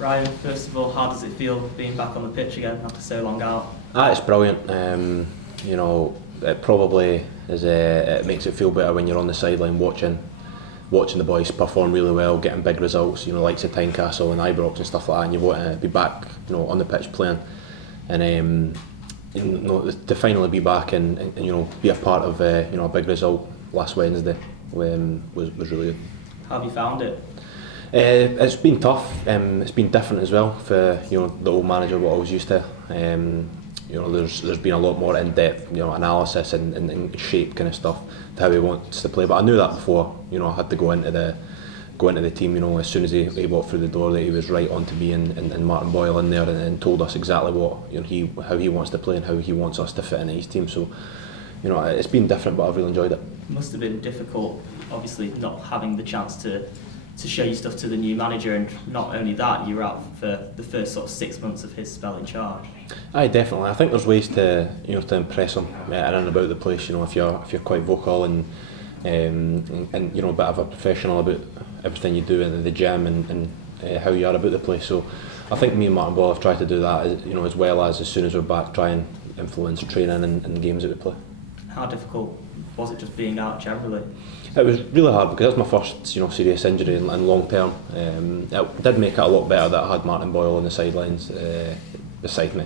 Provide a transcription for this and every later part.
Ryan, first of all, how does it feel being back on the pitch again after so long out? It's brilliant. It probably is. It makes it feel better when you're on the sideline watching the boys perform really well, getting big results. Likes of Tynecastle and Ibrox and stuff like that. And you want to be back, on the pitch playing, and to finally be back and be a part of a big result last Wednesday was really good. How have you found it? It's been tough. It's been different as well for the old manager, what I was used to. There's been a lot more in-depth analysis and shape kind of stuff to how he wants to play. But I knew that before. I had to go into the team. As soon as he walked through the door, that he was right on to me and Martin Boyle in there and told us exactly what how he wants to play and how he wants us to fit into his team. So it's been different, but I've really enjoyed it. It must have been difficult, obviously, not having the chance to show your stuff to the new manager, and not only that, you were out for the first sort of 6 months of his spell in charge. Aye, definitely. I think there's ways to to impress him in and about the place. If you're quite vocal and a bit of a professional about everything you do in the gym and how you are about the place. So I think me and Martin Ball have tried to do that, as well as soon as we're back, try and influence training and games that we play. How difficult was it just being out generally? It was really hard because that's my first, serious injury and long term. It did make it a lot better that I had Martin Boyle on the sidelines beside me.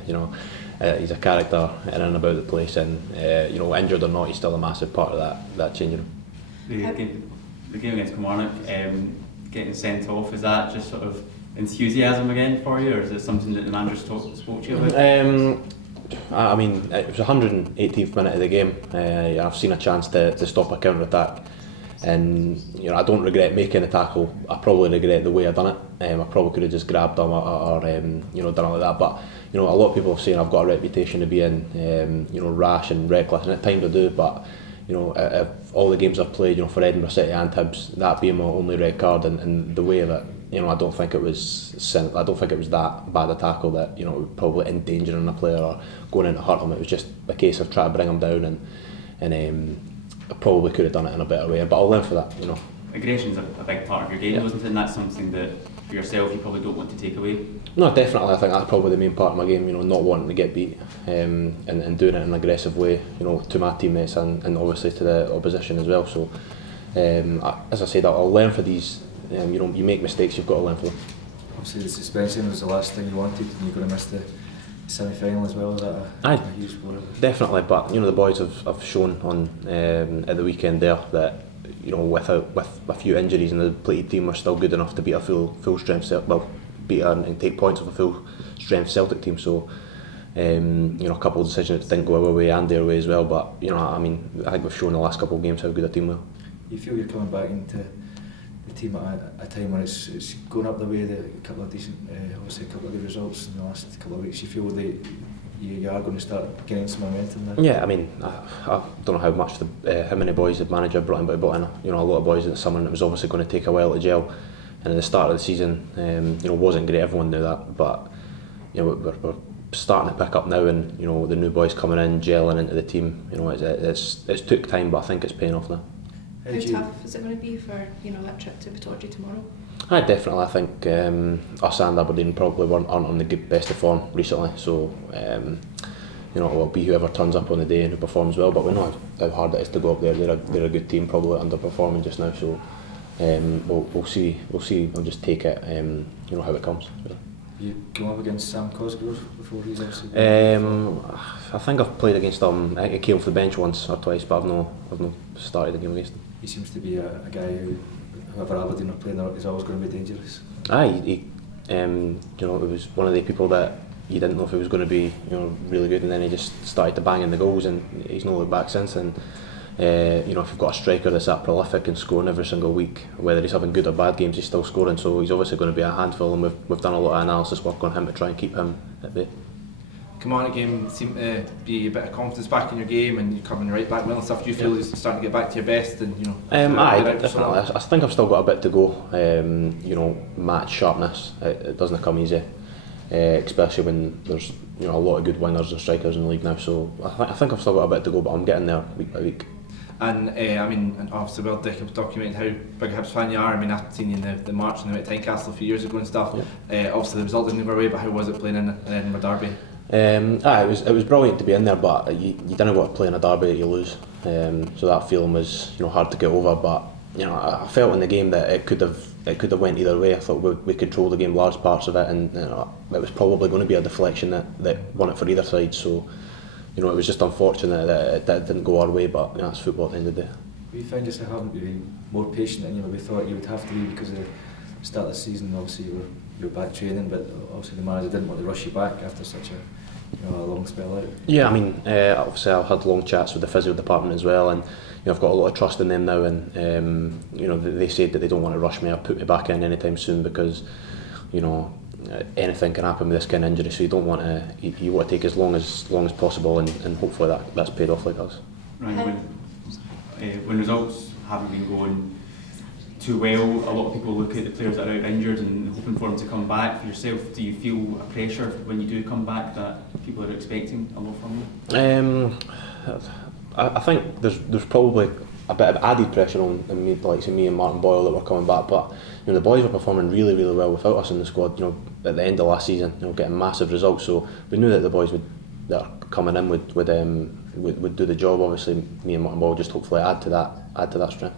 He's a character in and about the place, and injured or not, he's still a massive part of that changing room. The game against Kilmarnock, getting sent off, is that just sort of enthusiasm again for you, or is it something that the manager spoke to you about? It was the 118th minute of the game. I've seen a chance to stop a counter attack. And I don't regret making the tackle. I probably regret the way I done it. I probably could have just grabbed him or done it like that. But a lot of people have saying I've got a reputation of being rash and reckless, and at times I do. But if all the games I've played, for Edinburgh City and Hibs, that being my only red card and the way of it, I don't think it was that bad a tackle that probably endangering a player or going in to hurt him. It was just a case of trying to bring him down and I probably could have done it in a better way, but I'll learn for that. Aggression's a big part of your game, wasn't it? And that's something that for yourself you probably don't want to take away. No, definitely. I think that's probably the main part of my game. Not wanting to get beat and doing it in an aggressive way. To my teammates and obviously to the opposition as well. So, as I said, I'll learn for these. You make mistakes, you've got to learn for them. Obviously, the suspension was the last thing you wanted, and you're going to miss the semi-final as well. Is that a huge blow? Definitely, but the boys have shown on at the weekend there that with a few injuries in the depleted team, we're still good enough to beat a full strength beat and take points of a full strength Celtic team. So a couple of decisions didn't go our way and their way as well. But I think we've shown the last couple of games how good a team we are. You feel you're coming back into the team at a time when it's going up the way, a couple of decent, obviously a couple of good results in the last couple of weeks. You feel that you are going to start getting some momentum there? Yeah, I don't know how many boys the manager brought in, but he brought in a lot of boys at someone that was obviously going to take a while to gel. And at the start of the season, wasn't great. Everyone knew that, but we're starting to pick up now, and the new boys coming in, gelling into the team. It's took time, but I think it's paying off now. How tough is it going to be for that trip to Pittodrie tomorrow? Definitely. I think us and Aberdeen probably aren't on the best of form recently, so it will be whoever turns up on the day and who performs well. But we know how hard it is to go up there. They're a good team, probably underperforming just now. So we'll see. We'll just take it. How it comes. Really. You come up against Sam Cosgrove before he's obviously. I think I've played against him. I think he came off the bench once or twice, but I've not started the game against him. He seems to be a guy who, whoever Aberdeen are playing, is always going to be dangerous. He it was one of the people that you didn't know if he was going to be really good, and then he just started to bang in the goals, and he's not looked back since. And if you've got a striker that's that prolific and scoring every single week, whether he's having good or bad games, he's still scoring. So he's obviously going to be a handful, and we've done a lot of analysis work on him to try and keep him at bay. Kilmarnock game seemed to be a bit of confidence back in your game, and you're coming right back well and stuff. Do you feel you're starting to get back to your best? And definitely. I think I've still got a bit to go. Match sharpness, it doesn't come easy, especially when there's a lot of good wingers and strikers in the league now. So I think I've still got a bit to go, but I'm getting there week by week. And I mean, and obviously Will Dick documented how big a Hibs fan you are. I mean, I've seen you in the march and the Tynecastle a few years ago and stuff. Obviously the result didn't go our way, but how was it playing in a derby? It was brilliant to be in there, but you didn't want to play in a derby that you lose. So that feeling was hard to get over. But I felt in the game that it could have went either way. I thought we controlled the game large parts of it, and it was probably going to be a deflection that won it for either side. So it was just unfortunate that it didn't go our way. But that's football at the end of the day. We found yourself having to be more patient than we thought you would have to be because of the start of the season. Obviously you were back training, but obviously the manager didn't want to rush you back after such a long spell out. Yeah, I mean, obviously I've had long chats with the physio department as well, and I've got a lot of trust in them now, and they said that they don't want to rush me or put me back in anytime soon because anything can happen with this kind of injury, so you don't want to. You want to take as long as possible, and hopefully that's paid off like us. Right, when results haven't been going too well, a lot of people look at the players that are out injured and hoping for them to come back. For yourself, do you feel a pressure when you do come back that people are expecting a lot from you? I think there's probably a bit of added pressure on me, like me and Martin Boyle, that were coming back. But the boys were performing really, really well without us in the squad. At the end of last season, getting massive results. So we knew that the boys that are coming in would do the job. Obviously, me and Martin Boyle just hopefully add to that strength.